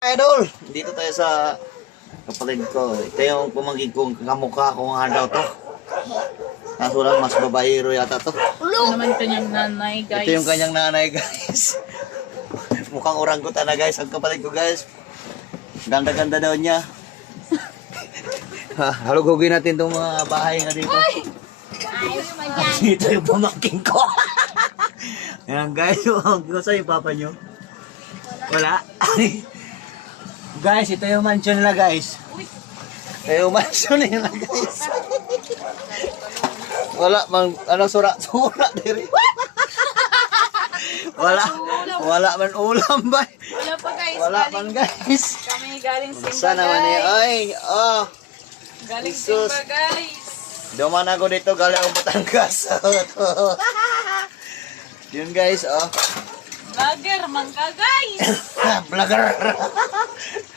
Idol, dito tayo sa kapatid ko. Ito yung pumangkin kong kamukha kung ano daw to. Kaso lang, mas babaero yata to. Ito naman kanyang nanay, guys. Ito yung kanyang nanay, guys. Mukhang orangutan na, guys. Ang kapatid ko, guys. Ganda-ganda daw niya. Halugugin natin itong mga bahay nga dito. Dito yung pumangkin ko. Ayan, guys. Gusto yung papa nyo? Wala. Guys, ito yung mansion nila, guys. Ito yung mansion nila, guys. Wala mang ano sura diri. Wala man ulam ba? Wala pa, guys. Wala man, guys. Kami galing Simba, Sana man guys. ay, Galing Jesus. Simba, guys. Duman ako dito galing ang Batangas. Yun, guys, Vlogger, mangka, guys. Vlogger.